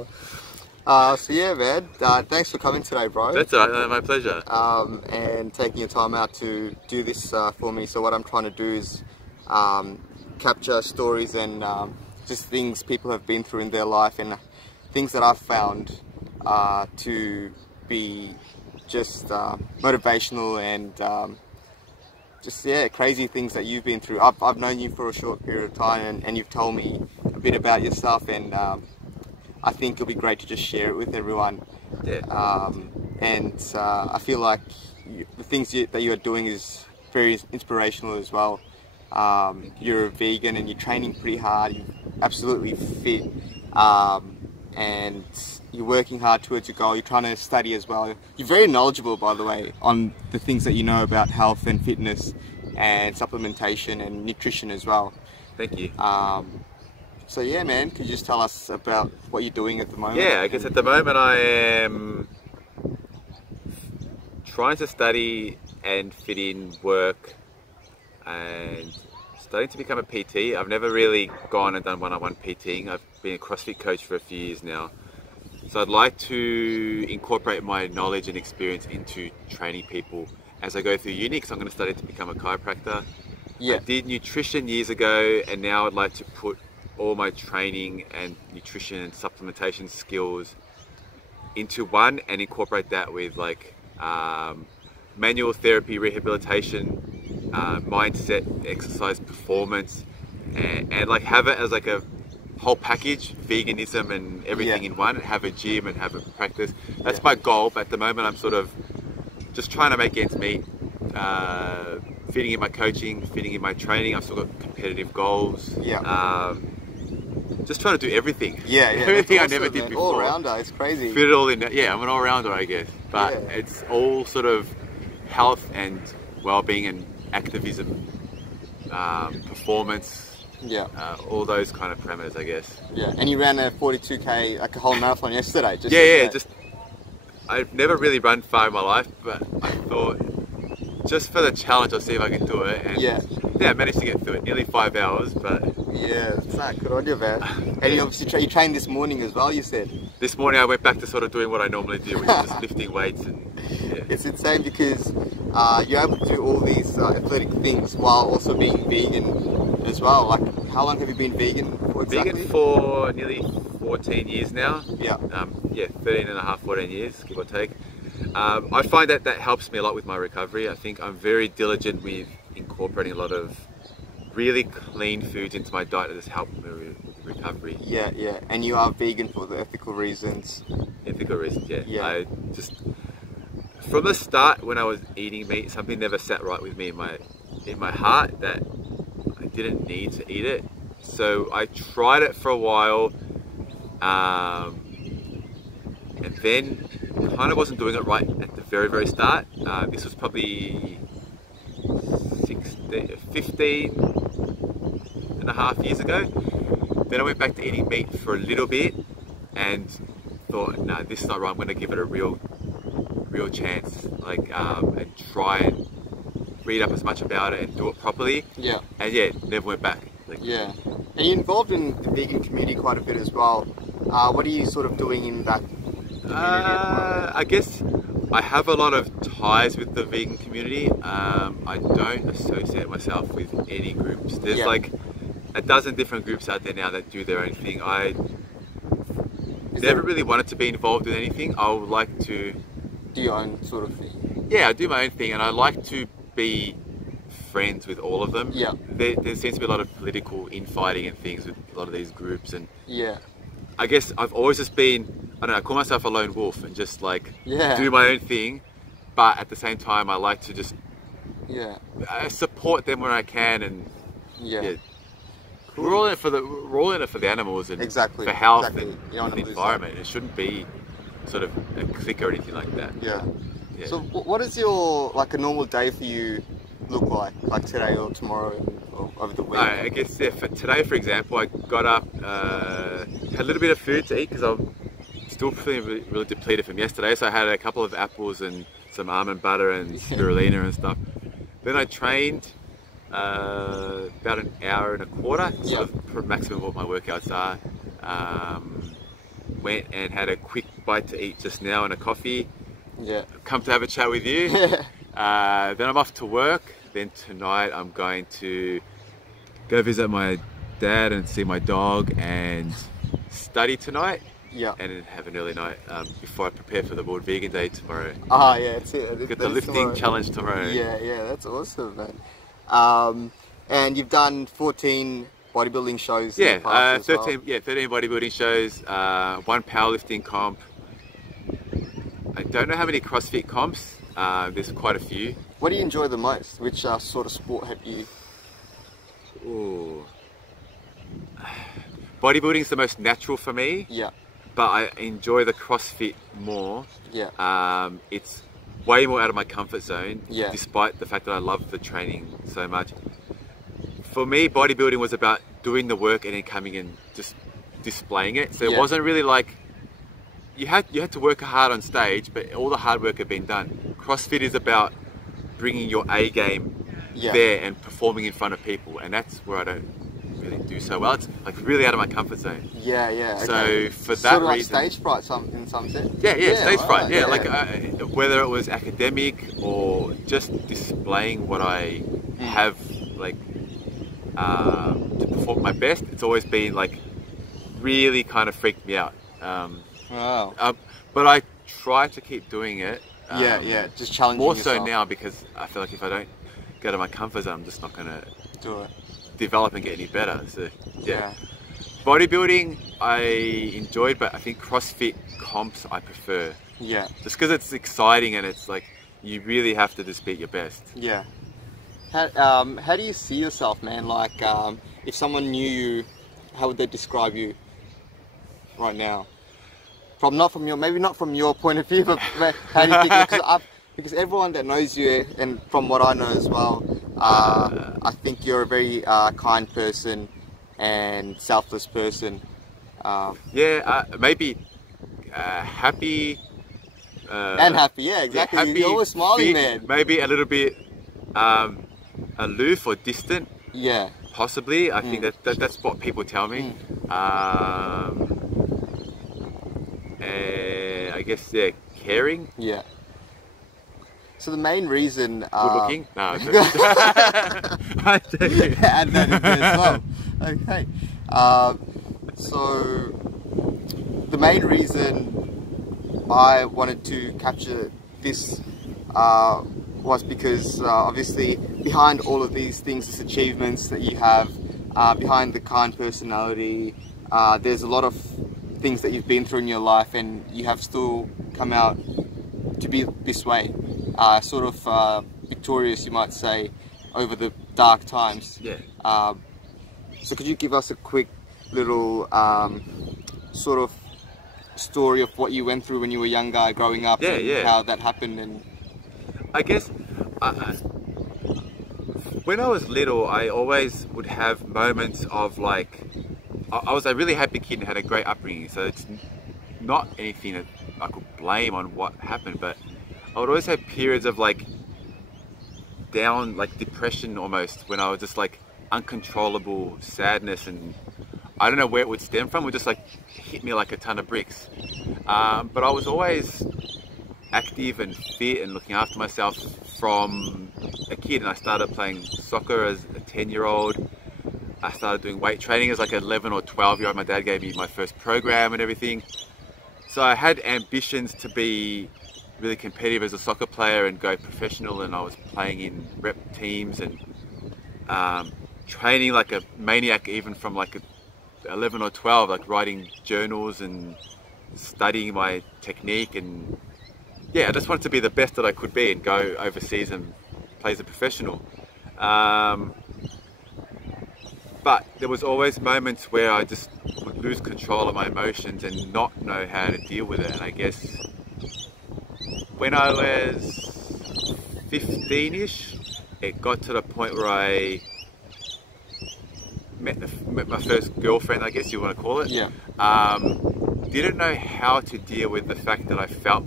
So yeah, man, thanks for coming today, bro. That's all right, my pleasure. And taking your time out to do this for me. So what I'm trying to do is capture stories and just things people have been through in their life and things that I've found to be just motivational and just crazy things that you've been through. I've known you for a short period of time and you've told me a bit about yourself, and I think it'll be great to just share it with everyone. Yeah. I feel like the things that you are doing is very inspirational as well. You're a vegan and you're training pretty hard. You're absolutely fit, and you're working hard towards your goal. You're trying to study as well. You're very knowledgeable, by the way, on the things that you know about health and fitness and supplementation and nutrition as well. Thank you. So yeah, man, could you just tell us about what you're doing at the moment? Yeah, I guess at the moment I am trying to study and fit in work and starting to become a PT. I've never really gone and done one-on-one PTing. I've been a CrossFit coach for a few years now. So I'd like to incorporate my knowledge and experience into training people as I go through uni, because I'm going to study to become a chiropractor. Yeah. I did nutrition years ago, and now I'd like to put all my training and nutrition and supplementation skills into one and incorporate that with like manual therapy, rehabilitation, mindset, exercise, performance, and like have it as like a whole package, veganism and everything in one. Have a gym and have a practice. That's my goal, but at the moment I'm sort of just trying to make ends meet, fitting in my coaching, fitting in my training. I've still got competitive goals. Just trying to do everything. Everything awesome, I never did before. All-rounder, it's crazy. Fit it all in. Yeah, I'm an all-rounder, I guess. But it's all sort of health and well-being and activism, performance. All those kind of parameters, I guess. Yeah, and you ran a 42k, like a whole marathon yesterday. Just I've never really run far in my life, but I thought just for the challenge, I'll see if I can do it. And I managed to get through it. Nearly 5 hours, but it's not good on you, man. And you obviously you trained this morning as well, you said. This morning I went back to sort of doing what I normally do, which is just lifting weights. And it's insane because you're able to do all these athletic things while also being vegan as well. Like, how long have you been vegan for exactly? Vegan for nearly 14 years now. 13 and a half, 14 years, give or take. I find that helps me a lot with my recovery. I think I'm very diligent with incorporating a lot of really clean foods into my diet that has helped me with recovery. And you are vegan for the ethical reasons. Ethical reasons, I just, from the start when I was eating meat, something never sat right with me in my heart that I didn't need to eat it. So I tried it for a while, and then kind of wasn't doing it right at the very start. This was probably 15 and a half years ago. Then I went back to eating meat for a little bit and thought, no, this is not right. I'm going to give it a real chance, like, and try and read up as much about it and do it properly. And never went back. And you're involved in the vegan community quite a bit as well. What are you sort of doing in that community? I guess I have a lot of ties with the vegan community. I don't associate myself with any groups. There's like a dozen different groups out there now that do their own thing. I never really wanted to be involved in anything. I would like to do your own sort of thing. I do my own thing, and I like to be friends with all of them. There seems to be a lot of political infighting and things with a lot of these groups, and I guess I've always just been, I don't know, I call myself a lone wolf and just like do my own thing, but at the same time I like to just support them where I can, and we're all in it for the animals and for health and the environment. It shouldn't be sort of a clique or anything like that. So what is your, like, a normal day for you look like today or tomorrow or over the week? I guess for today, for example, I got up, had a little bit of food to eat because I'm still feeling really depleted from yesterday. So I had a couple of apples and some almond butter and spirulina and stuff. Then I trained about an hour and a quarter, sort of maximum what my workouts are. went and had a quick bite to eat just now and a coffee. Yeah. Come to have a chat with you. Then I'm off to work. Then tonight I'm going to go visit my dad and see my dog and study tonight. Yeah. And then have an early night before I prepare for the World Vegan Day tomorrow. Ah, yeah, that's it. Got the lifting challenge tomorrow. Yeah, that's awesome, man. And you've done 14 bodybuilding shows. Yeah, in the past as 13 bodybuilding shows, 1 powerlifting comp. I don't know how many CrossFit comps. There's quite a few. What do you enjoy the most? Which sort of sport have you? Ooh. Bodybuilding is the most natural for me. Yeah. But I enjoy the CrossFit more. Yeah. It's way more out of my comfort zone. Yeah. Despite the fact that I love the training so much. For me, bodybuilding was about doing the work and then coming and just displaying it. So it wasn't really like you had to work hard on stage, but all the hard work had been done. CrossFit is about bringing your A game there and performing in front of people, and that's where I don't really do so well. It's like really out of my comfort zone. Yeah. Okay. So for that sort of like reason, stage fright, in some sense. Yeah, stage fright. Yeah, like whether it was academic or just displaying what I have, like to perform my best. It's always been like really kind of freaked me out. Wow. But I try to keep doing it. Just challenging more yourself. so now because I feel like if I don't go to my comfort zone, I'm just not going to do it. Develop and get any better. So bodybuilding I enjoyed, but I think CrossFit comps I prefer. Yeah. Just because it's exciting and it's like you really have to just be at your best. Yeah. How do you see yourself, man? Like, if someone knew you, how would they describe you right now? Maybe not from your point of view, but how do you think? Because everyone that knows you, and from what I know as well, I think you're a very kind person and selfless person. Maybe happy. And happy, yeah, exactly. Happy, you're always smiling, man. Maybe a little bit aloof or distant. Yeah. Possibly. I think that's what people tell me. I guess caring. Yeah. So the main reason... Good looking? No. Add that in there as well. Okay. So the main reason I wanted to capture this was because obviously behind all of these things, these achievements that you have, behind the kind personality, there's a lot of things that you've been through in your life, and you have still come out to be this way. Sort of victorious, you might say, over the dark times. Yeah. So could you give us a quick little sort of story of what you went through when you were younger, growing up, and how that happened? And I guess when I was little, I always would have moments of like, I was a really happy kid and had a great upbringing, so it's not anything that I could blame on what happened, but I would always have periods of like down, like depression almost, when I was just like uncontrollable sadness, and I don't know where it would stem from. It would just like hit me like a ton of bricks. But I was always active and fit and looking after myself from a kid, and I started playing soccer as a 10-year-old. I started doing weight training as like an 11 or 12-year-old. My dad gave me my first program and everything. So I had ambitions to be really competitive as a soccer player and go professional, and I was playing in rep teams and training like a maniac, even from like 11 or 12, like writing journals and studying my technique, and I just wanted to be the best that I could be and go overseas and play as a professional. But there was always moments where I just would lose control of my emotions and not know how to deal with it. And I guess when I was 15-ish, it got to the point where I met my first girlfriend, I guess you want to call it. Yeah. Didn't know how to deal with the fact that I felt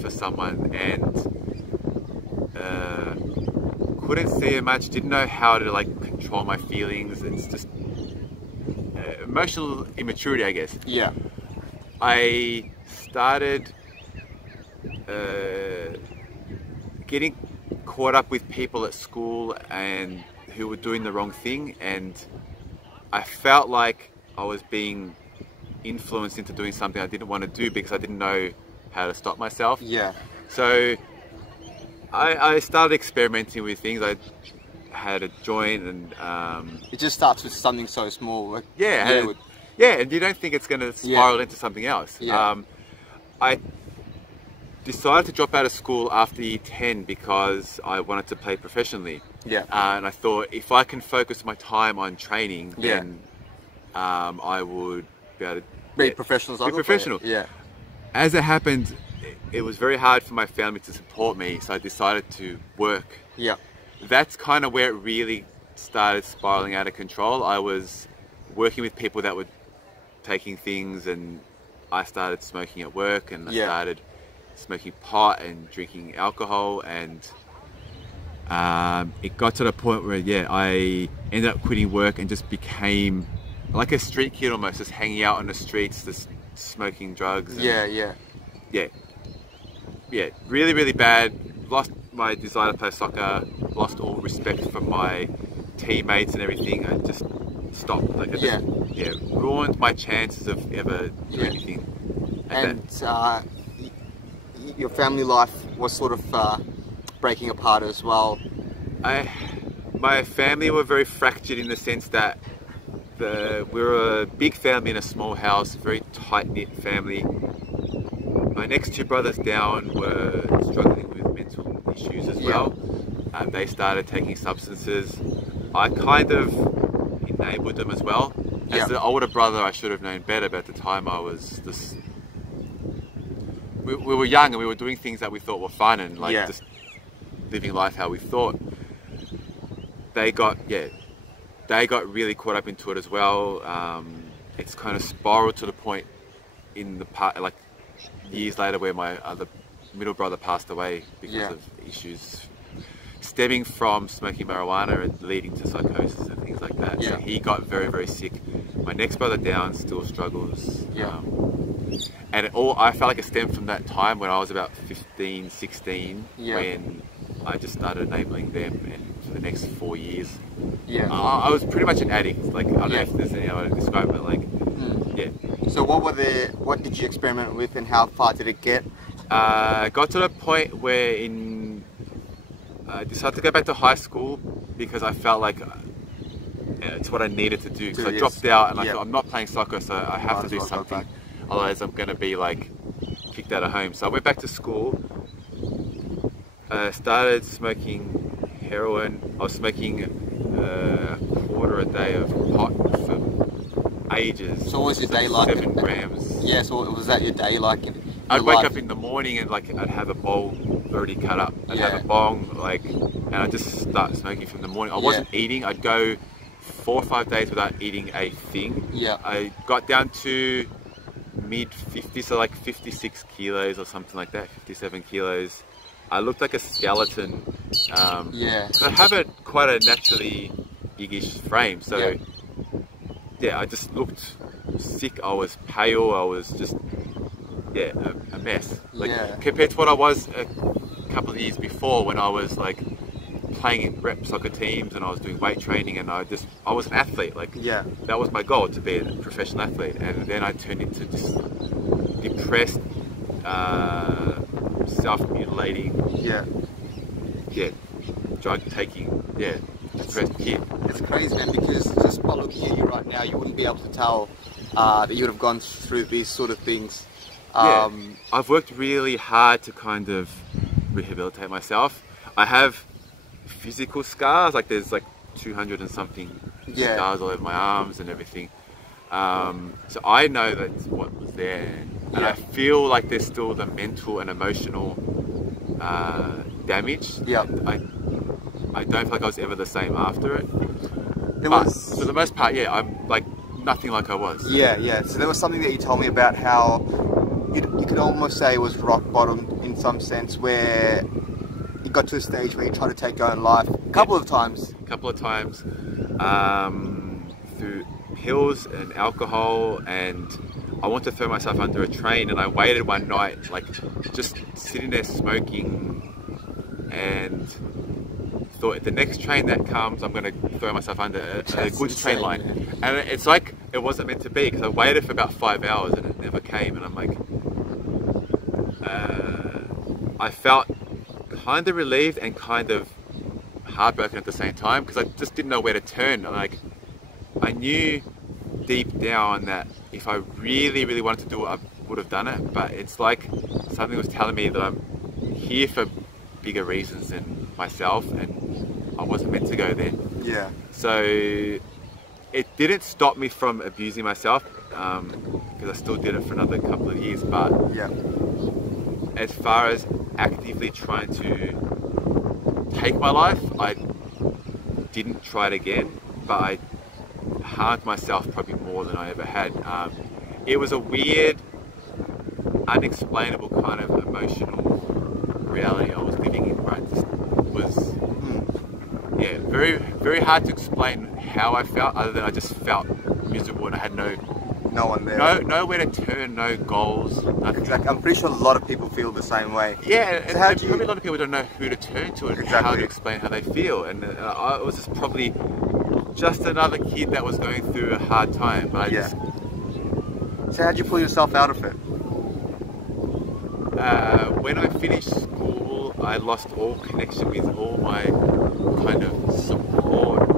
for someone, and couldn't see it much, didn't know how to like control my feelings. It's just emotional immaturity, I guess. Yeah. I started getting caught up with people at school and who were doing the wrong thing, and I felt like I was being influenced into doing something I didn't want to do because I didn't know how to stop myself. Yeah. So I started experimenting with things. I had a joint, and it just starts with something so small. Like, yeah, and you don't think it's going to spiral into something else. Yeah. I decided to drop out of school after year 10 because I wanted to play professionally. Yeah. And I thought if I can focus my time on training, then I would be able to be professional. Be professional. Yeah. As it happened, it was very hard for my family to support me, so I decided to work. Yeah. That's kind of where it really started spiraling out of control. I was working with people that were taking things, and I started smoking at work, and I started smoking pot and drinking alcohol, and it got to the point where I ended up quitting work and just became like a street kid almost, just hanging out on the streets, just smoking drugs. Yeah. Really, really bad. Lost my desire to play soccer, lost all respect for my teammates and everything. I just stopped. Like, ruined my chances of ever doing anything. And your family life was sort of breaking apart as well. My family were very fractured in the sense that we were a big family in a small house, very tight-knit family. My next two brothers down were struggling with mental issues as well. They started taking substances. I kind of enabled them as well. As the older brother, I should have known better, but at the time I was just... We were young and we were doing things that we thought were fun and just living life how we thought. They got really caught up into it as well. It's kind of spiraled to the point in the part, like years later, where my other middle brother passed away because of issues stemming from smoking marijuana and leading to psychosis and things like that. So he got very, very sick. My next brother down still struggles. And I felt like it stemmed from that time when I was about 15, 16, when I just started enabling them, and for the next 4 years, I was pretty much an addict. Like, I don't know if there's any other way to describe it. Like, So what did you experiment with, and how far did it get? Got to the point where I decided to go back to high school because I felt like it's what I needed to do. So I dropped out, and I thought, I'm not playing soccer, so I have to do something. Otherwise, I'm going to be like kicked out of home. So I went back to school. Started smoking heroin. I was smoking a quarter a day of pot for ages. So what was your day like? 7 grams. Yeah, so was that your day like? I'd wake up in the morning and I'd have a bowl already cut up. I'd have a bong, and I'd just start smoking from the morning. I wasn't eating. I'd go 4 or 5 days without eating a thing. I got down to mid 50s, so like 56 kilos or something like that, 57 kilos. I looked like a skeleton. I have quite a naturally biggish frame, so I just looked sick. I was pale. I was just a mess. Compared to what I was a couple of years before, when I was like playing in rep soccer teams and I was doing weight training, and I was an athlete. That was my goal, to be a professional athlete. And then I turned into just depressed, self-mutilating, drug-taking, depressed kid. It's crazy, man, because just by looking at you right now, you wouldn't be able to tell that you would have gone through these sort of things. I've worked really hard to kind of rehabilitate myself. I have physical scars, like there's like 200 and something scars all over my arms and everything. So I know that's what was there, and I feel like there's still the mental and emotional damage. I don't feel like I was ever the same after it. But for the most part, I'm like nothing like I was. So there was something that you told me about how you could almost say it was rock bottom in some sense, where you got to a stage where you tried to take your own life a couple of times. Through pills and alcohol, and I wanted to throw myself under a train, and I waited one night, like just sitting there smoking, and thought the next train that comes, I'm going to throw myself under a goods train line. Man. And it's like it wasn't meant to be, because I waited for about 5 hours and it never came. And I'm like, I felt kind of relieved and kind of heartbroken at the same time, because I just didn't know where to turn. Like, I knew deep down that if I really, really wanted to do it, I would have done it. But it's like something was telling me that I'm here for bigger reasons than myself, and I wasn't meant to go there. Yeah. So it didn't stop me from abusing myself, because I still did it for another couple of years. But yeah, as far as actively trying to take my life, I didn't try it again, but I harmed myself probably more than I ever had. It was a weird, unexplainable kind of emotional reality I was living in, right? It was, yeah, very, very hard to explain how I felt, other than I just felt miserable and I had no one there. Nowhere to turn, no goals, nothing. Exactly. I'm pretty sure a lot of people feel the same way. Yeah, so and probably a lot of people don't know who to turn to and exactly. how to explain how they feel. And I was just probably just another kid that was going through a hard time. But I just... So how'd you pull yourself out of it? When I finished school, I lost all connection with all my kind of support,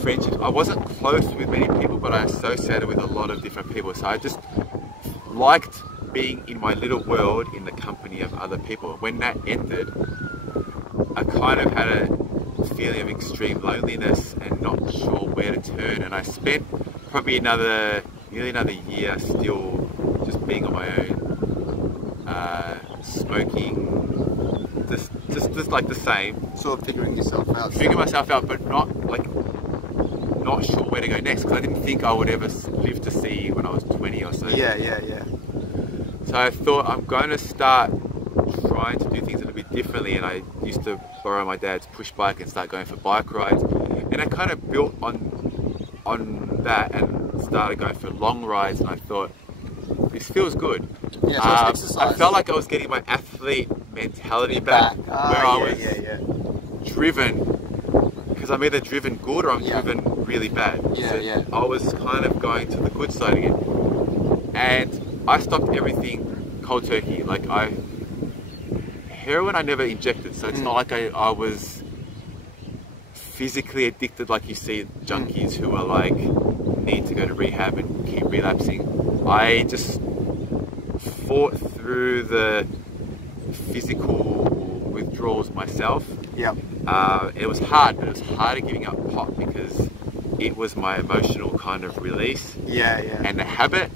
friendships. I wasn't close with many people, but I associated with a lot of different people. So I just liked being in my little world in the company of other people. When that ended, I kind of had a feeling of extreme loneliness and not sure where to turn. And I spent probably nearly another year still just being on my own, smoking, just like the same. Sort of figuring yourself out. Figuring myself out, but not sure where to go next, because I didn't think I would ever live to see when I was 20 or so. Yeah. So I thought, I'm going to start trying to do things a little bit differently, and I used to borrow my dad's push bike and start going for bike rides, and I kind of built on that and started going for long rides, and I thought, this feels good. Yeah, so it's exercise. I felt like I was getting my athlete mentality back, where I was driven, because I'm either driven good or I'm driven really bad. I was kind of going to the good side again. And I stopped everything cold turkey. Like, heroin I never injected, so it's not like I was physically addicted like you see junkies who are like, need to go to rehab and keep relapsing. I just fought through the physical withdrawals myself. It was hard, but it was harder giving up pot because it was my emotional kind of release. And the habit.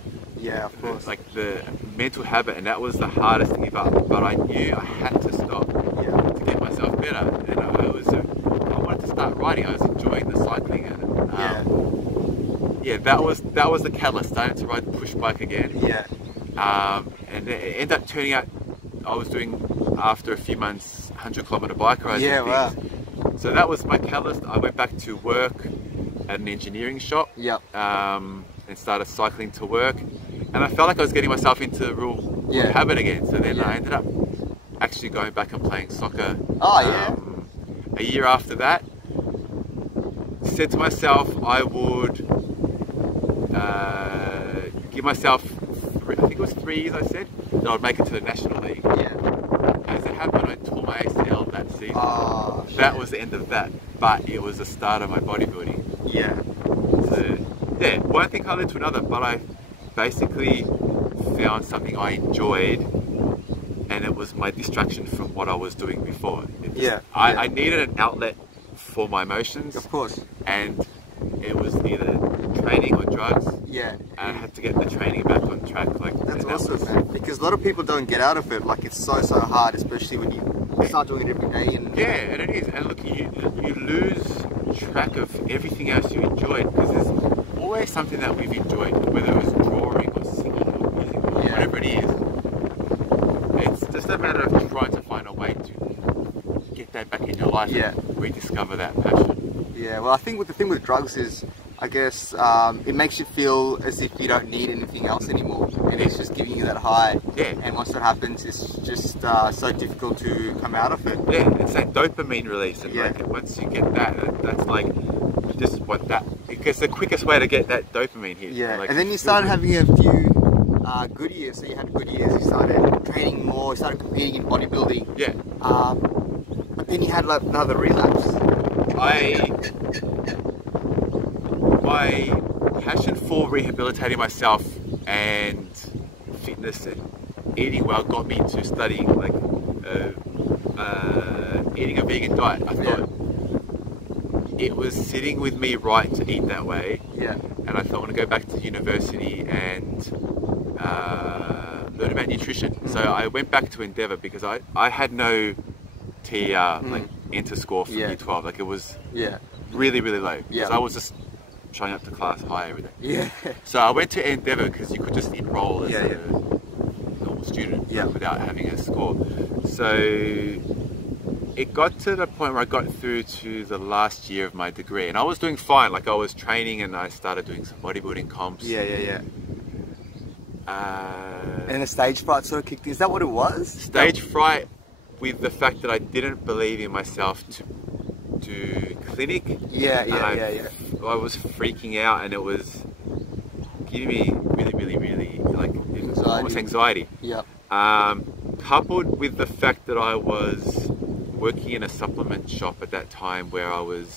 Of course. Like the mental habit, and that was the hardest to give up. But I knew I had to stop to get myself better. And I wanted to start riding. I was enjoying the cycling, and that was the catalyst. Starting to ride the push bike again. And it ended up turning out I was doing, after a few months, 100-kilometer bike rides. Wow. So that was my catalyst. I went back to work at an engineering shop. And started cycling to work, and I felt like I was getting myself into a real good habit again. So then I ended up actually going back and playing soccer. A year after that, said to myself I would give myself, I think it was 3 years, I said, that I would make it to the National League. As it happened, I tore my ACL that season. That was the end of that, but it was the start of my bodybuilding. So one thing led to another, but I basically found something I enjoyed, and it was my distraction from what I was doing before. I needed an outlet for my emotions. Of course. And it was either training or drugs. And I had to get the training back on track. That's awesome, man. Because a lot of people don't get out of it. Like, it's so hard, especially when you start doing it every day. And and it is. And look, you lose track of everything else you enjoyed, because there's always something that we've enjoyed, whether it was drawing or singing or music or whatever it is. It's just a matter of trying to find a way to get that back in your life and rediscover that passion. Well, I think the thing with drugs is, I guess it makes you feel as if you don't need anything else anymore, and it's just giving you that high. Yeah. And once that happens, it's just so difficult to come out of it. Yeah, it's that dopamine release, and Yeah. like once you get that, that's like you just want that, because the quickest way to get that dopamine hit. Yeah, like, and then you feel started good. having a few good years. So you had good years. You started training more. You started competing in bodybuilding. Yeah, But then you had like another relapse. my passion for rehabilitating myself and fitness and eating well got me to studying like eating a vegan diet. I thought it was sitting with me right to eat that way. Yeah. And I thought I want to go back to university and learn about nutrition. So I went back to Endeavour because I had no TER, like enter score for year 12. Like it was really, really low. Yeah. So I was just showing up to class high every day. Yeah. So I went to Endeavour because you could just enroll as Yeah, a normal student Yeah. without having a score. So it got to the point where I got through to the last year of my degree, and I was doing fine. Like I was training, and I started doing some bodybuilding comps. Yeah. And the stage fright sort of kicked in. Is that what it was? Stage fright, with the fact that I didn't believe in myself to do clinic. Yeah. I was freaking out, and it was giving me really like almost anxiety. Yeah. Coupled with the fact that I was working in a supplement shop at that time, where I was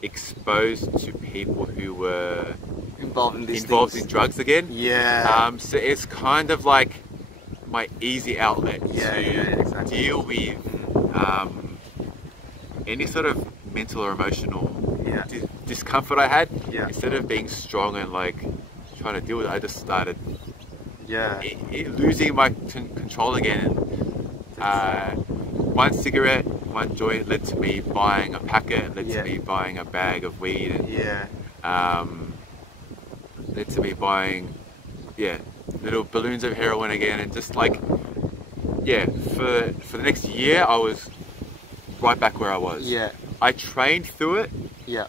exposed to people who were Involved in drugs again. Yeah. So it's kind of like my easy outlet exactly. deal with any sort of mental or emotional discomfort I had. Yeah. Instead of being strong and like trying to deal with it, I just started losing my control again. One cigarette, one joint led to me buying a packet, led to me buying a bag of weed, and led to me buying little balloons of heroin again, and just like for the next year I was right back where I was. Yeah. I trained through it, Yeah.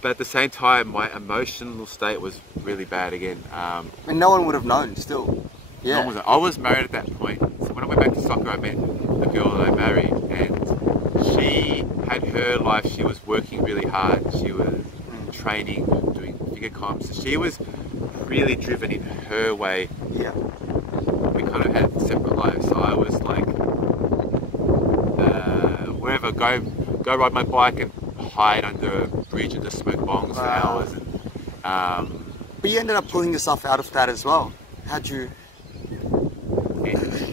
but at the same time my emotional state was really bad again. And no one would have known still. Yeah. I was married at that point, so when I went back to soccer I met the girl that I married, and she had her life. She was working really hard, she was training, doing figure comps, so she was really driven in her way. Yeah. We kind of had separate lives, so I was like wherever, go ride my bike and hide under a bridge and just smoke bongs for hours. And, But you ended up pulling yourself out of that as well. How'd you?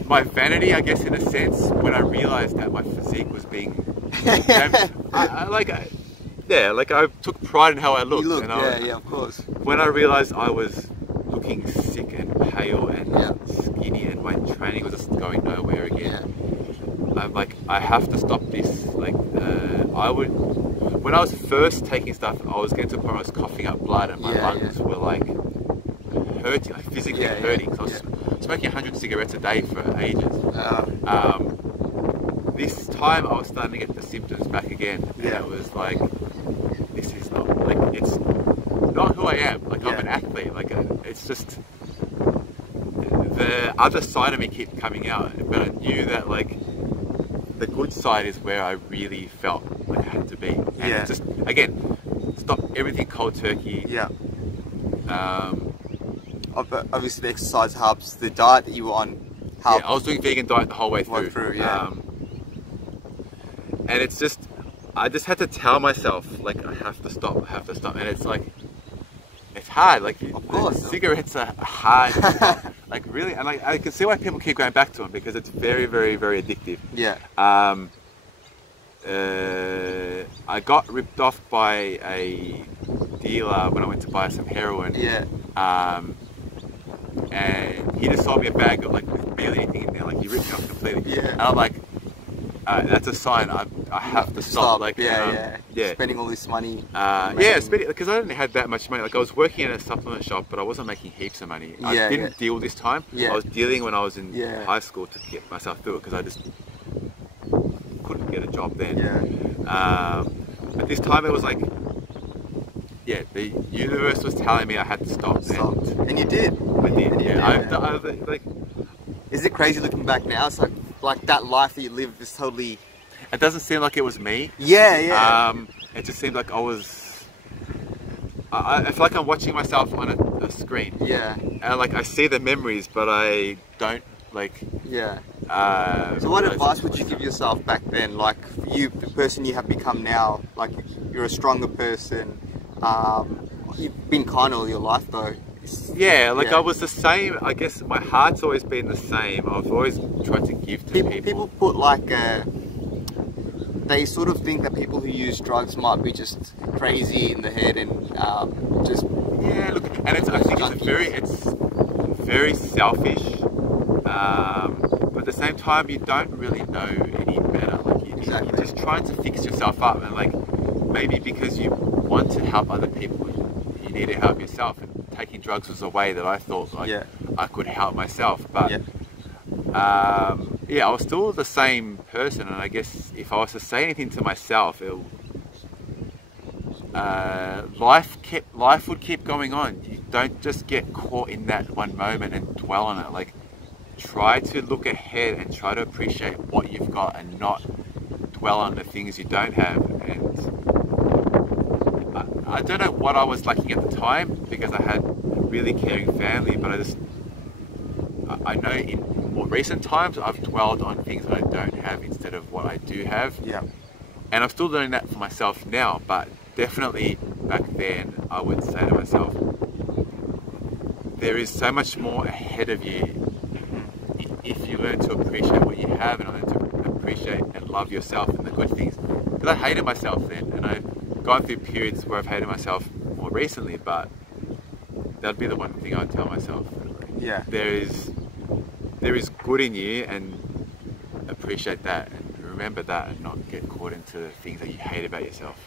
my vanity, I guess, in a sense, when I realised that my physique was being damaged, I took pride in how I looked. You look, and of course. When I realised I was looking sick and pale and skinny, and my training was just going nowhere again, I'm like, I have to stop this. Like, when I was first taking stuff, I was getting to the point where I was coughing up blood, and my lungs were like hurting, like physically hurting. So I was smoking 100 cigarettes a day for ages. This time I was starting to get the symptoms back again, and it was like, this is not, like, it's not who I am. Like, I'm an athlete. Like, it's just the other side of me kept coming out, but I knew that like the good side is where I really felt like I had to be. And just again, stop everything cold turkey. Yeah. Obviously the exercise helps, the diet that you were on helped. I was doing vegan diet the whole way through. And it's just, I just had to tell myself, like, I have to stop, and it's like, it's hard. Like, of course, cigarettes are hard to stop. Like, really, and like, I can see why people keep going back to them, because it's very, very, very addictive. Yeah. I got ripped off by a dealer when I went to buy some heroin. Yeah. And he just sold me a bag of, like, with barely anything in there. Like, he ripped me off completely. Yeah. And I'm like, that's a sign I have to stop. Like, spending all this money. Spending, because I didn't have that much money. Like, I was working in a supplement shop, but I wasn't making heaps of money. I didn't deal this time. I was dealing when I was in high school to get myself through it, because I just couldn't get a job then. But this time it was like, yeah, the universe was telling me I had to stop. Stopped. And you did. I did. Yeah. Like, is it crazy looking back now? It's like that life that you lived is totally... it doesn't seem like it was me. Yeah, yeah. It just seemed like I was... I feel like I'm watching myself on a screen. Yeah. And like I see the memories, but I don't like... Yeah. So what advice would you give yourself back then? Like you, the person you have become now, like you're a stronger person. You've been kind all your life though. Yeah, like I was the same. I guess my heart's always been the same. I've always tried to give to people. People put like they sort of think that people who use drugs might be just crazy in the head and just... Yeah, look, and I think it's very selfish. But at the same time, you don't really know any better. Like you're just trying to fix yourself up, and like maybe because you want to help other people, you need to help yourself. And taking drugs was a way that I thought like I could help myself. But yeah, I was still the same person, and I guess if I was to say anything to myself, life would keep going on. You don't just get caught in that one moment and dwell on it. Like, try to look ahead and try to appreciate what you've got and not dwell on the things you don't have. And I don't know what I was lacking at the time, because I had a really caring family, but I know in more recent times I've dwelled on things that I don't have instead of what I do have. Yeah. And I'm still doing that for myself now, but definitely back then I would say to myself, there is so much more ahead of you if you learn to appreciate what you have and learn to appreciate and love yourself and the good things. Because I hated myself then, and I've gone through periods where I've hated myself more recently, but that'd be the one thing I'd tell myself. Yeah. There is good in you, and appreciate that and remember that, and not get caught into things that you hate about yourself.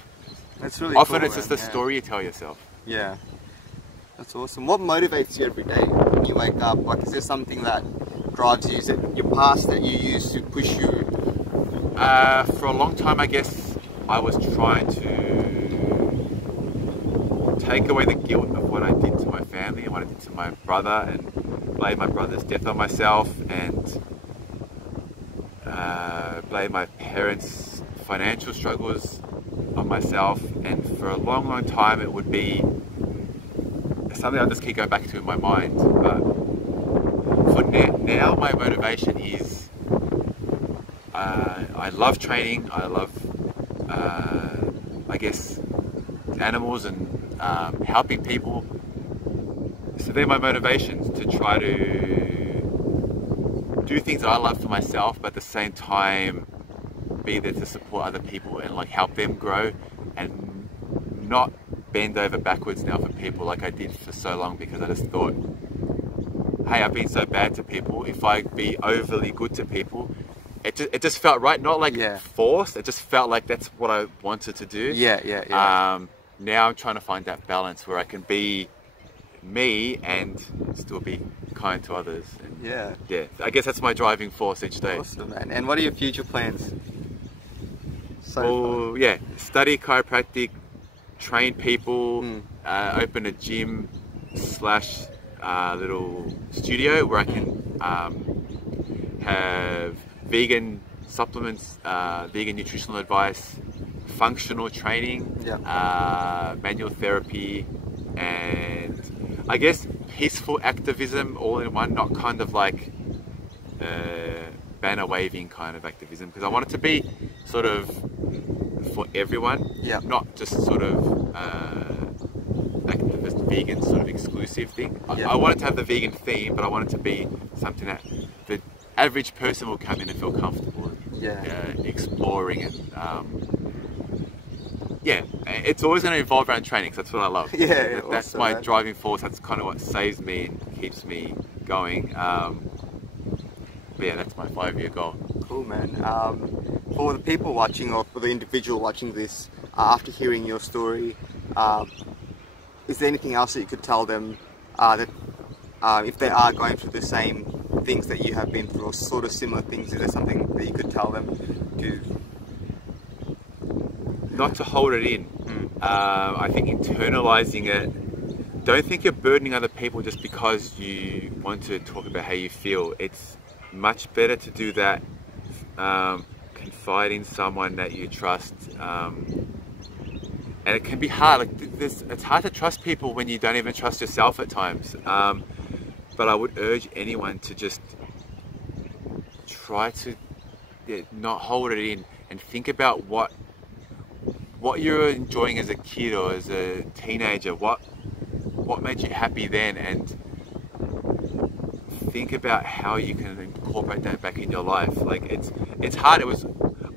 That's really often cool, it's just a story you tell yourself. Yeah. That's awesome. What motivates you every day when you wake up? Like, is there something that drives you? Is it your past that you use to push you? For a long time, I guess I was trying to take away the guilt of what I did to my family and what I did to my brother, and blame my brother's death on myself, and blame my parents' financial struggles on myself. And for a long, long time, it would be something I just keep going back to in my mind. But for now, my motivation is I love training. I love, I guess, animals and helping people. So they're my motivations, to try to do things that I love for myself, but at the same time be there to support other people and like help them grow, and not bend over backwards now for people like I did for so long, because I just thought, hey, I've been so bad to people, if I be overly good to people, it just felt right, not like forced, it just felt like that's what I wanted to do. Now I'm trying to find that balance where I can be me and still be kind to others. And yeah, I guess that's my driving force each day. Awesome, man. And what are your future plans? Study chiropractic, train people, open a gym / little studio where I can have vegan supplements, vegan nutritional advice, functional training, manual therapy, and I guess peaceful activism all in one, not kind of like banner waving kind of activism, because I want it to be sort of for everyone, not just sort of activist vegan sort of exclusive thing. I want it to have the vegan theme, but I want it to be something that the average person will come in and feel comfortable exploring, and it's always going to evolve around training, because that's what I love. That's awesome, my driving force. That's kind of what saves me and keeps me going. That's my 5-year goal. Cool, man. For the people watching, or for the individual watching this, after hearing your story, is there anything else that you could tell them that if they are going through the same things that you have been through, or sort of similar things, is there something that you could tell them to... Not to hold it in. I think internalizing it, don't think you're burdening other people just because you want to talk about how you feel. It's much better to do that, confide in someone that you trust, and it can be hard. Like it's hard to trust people when you don't even trust yourself at times. But I would urge anyone to just try to not hold it in and think about what you're enjoying as a kid or as a teenager. What made you happy then, and think about how you can incorporate that back in your life. Like it's hard.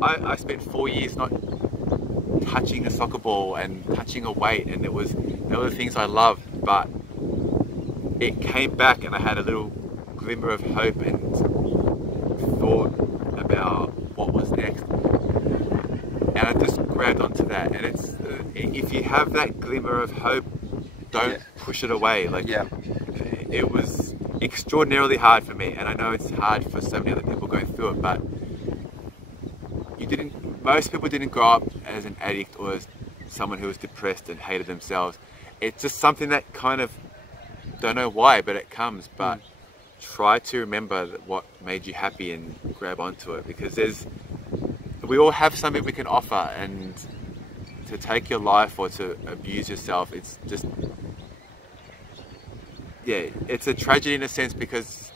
I spent 4 years not touching a soccer ball and touching a weight, and they were the things I loved, but it came back and I had a little glimmer of hope and thought about what was next, and I just grabbed onto that. And it's if you have that glimmer of hope, don't push it away. Like it was extraordinarily hard for me, and I know it's hard for so many other people going through it, but most people didn't grow up as an addict or as someone who was depressed and hated themselves. It's just something that kind of, don't know why, but it comes. But try to remember what made you happy and grab onto it, because we all have something we can offer, and to take your life or to abuse yourself, it's just, it's a tragedy in a sense, because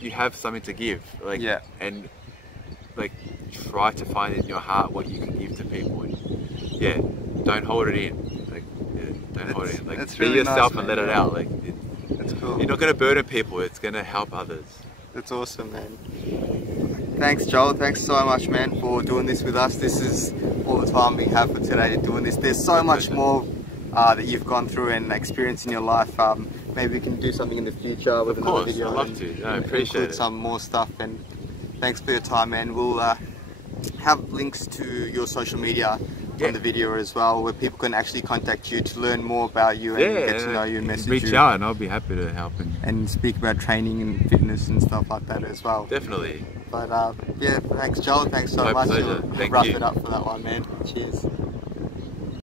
you have something to give. And try to find in your heart what you can give to people, and don't hold it in. Don't hold it in. Be really yourself, nice, and let it out. That's cool. You're not going to burden people. It's going to help others. That's awesome, man. Thanks, Joel. Thanks so much, man, for doing this with us. This is all the time we have for today to doing this. There's so much more that you've gone through and experienced in your life. Maybe we can do something in the future with another video. I'd love to. I appreciate it. Some more stuff. And thanks for your time, man. We'll have links to your social media on the video as well, where people can actually contact you to learn more about you and get to know you and message reach you. out, and I'll be happy to help and speak about training and fitness and stuff like that as well. Definitely. But thanks, Joel. Thanks so much. Pleasure. We'll wrap it up for that one, man. Cheers.